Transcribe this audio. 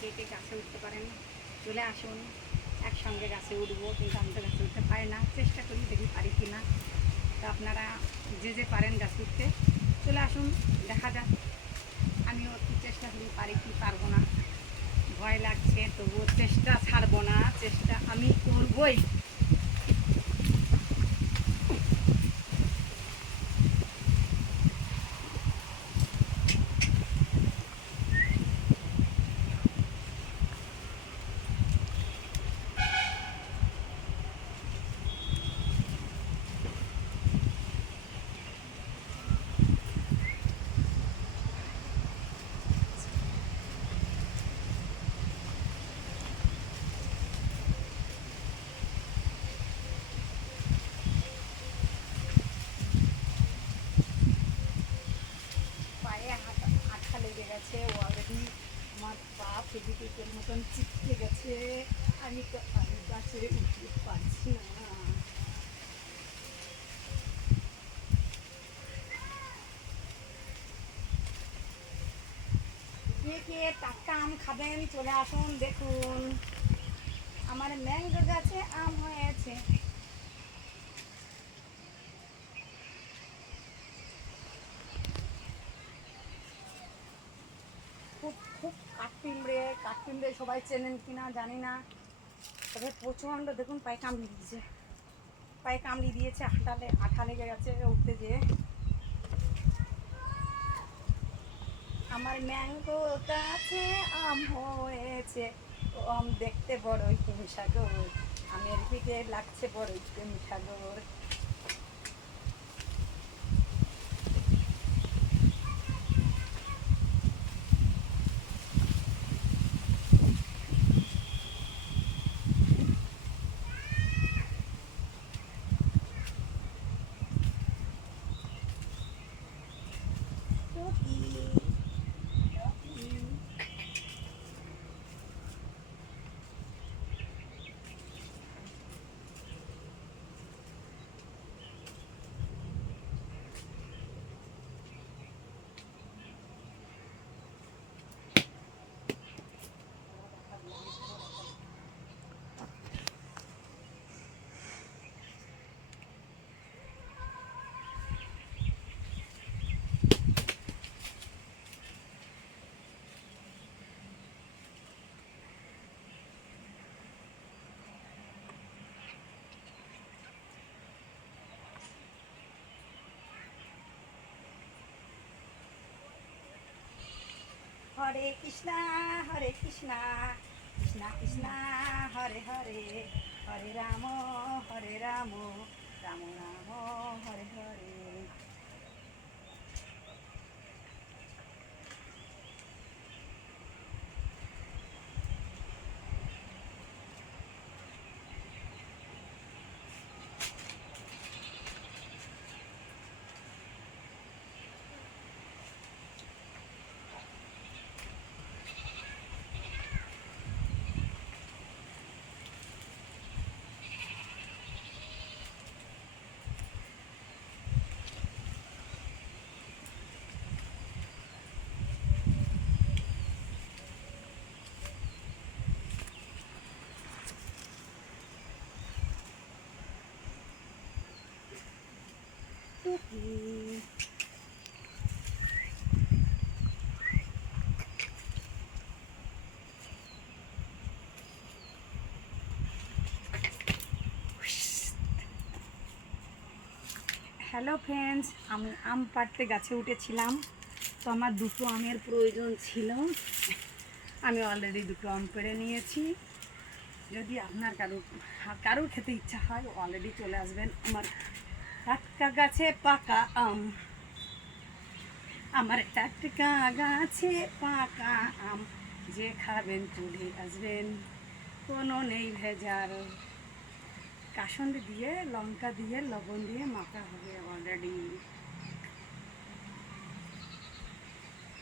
কে কে গাছে উঠতে পারেন চলে আসুন, একসঙ্গে গাছে উঠবো। কিন্তু আমি তো গাছে উঠতে পারি না, চেষ্টা করি দেখি পারি কি না। তো আপনারা যে যে পারেন গাছে উঠতে চলে আসুন, দেখা যাক। আমিও একটু চেষ্টা করি পারি কি পারবো না, ভয় লাগছে তবুও চেষ্টা ছাড়বো না, চেষ্টা আমি করবই। পায়ে আঠা লেগে গেছে অলরেডি, আমার পা ফেবিকুইকের মতন চিপকে গেছে। আমি তো আমি গাছে উঠতে পারছি না। কে কে টাটকা আম খাবেন চলে আসুন, দেখুন আমার ম্যাঙ্গো গাছে আম হয়েছে। খুব খুব কাঠপিমড়ে সবাই চেনেন কিনা জানি না, তবে প্রচণ্ড দেখুন পায়ে কামড়ি দিয়েছে, পায়ে কামড়ি দিয়েছে, আঠা লেগে গেছে উঠতে যেয়ে। আমার ম্যাঙ্গো গাছে আম হয়েছে, ও আম দেখতে বড়ই সাগর, আমের দিকে লাগছে বড়ই সাগর। হরে কৃষ্ণা কৃষ্ণা কৃষ্ণা হরে হরে, হরে রাম রাম রাম হরে হরে। হ্যালো ফ্রেন্ডস, আমি আম পাড়তে গাছে উঠেছিলাম। তো আমার দুটো আমের প্রয়োজন ছিল, আমি অলরেডি দুটো আম পেড়ে নিয়েছি। যদি আপনার কারোর খেতে ইচ্ছা হয় অলরেডি চলে আসবেন আমার টাটকা গাছে পাকা আম, আমার টাটকা গাছে পাকা আম, যে খাবেন চলে আসবেন, কোনো নেই ভেজাল। কাসুন্দি দিয়ে লঙ্কা দিয়ে লবণ দিয়ে মাখা হবে অলরেডি।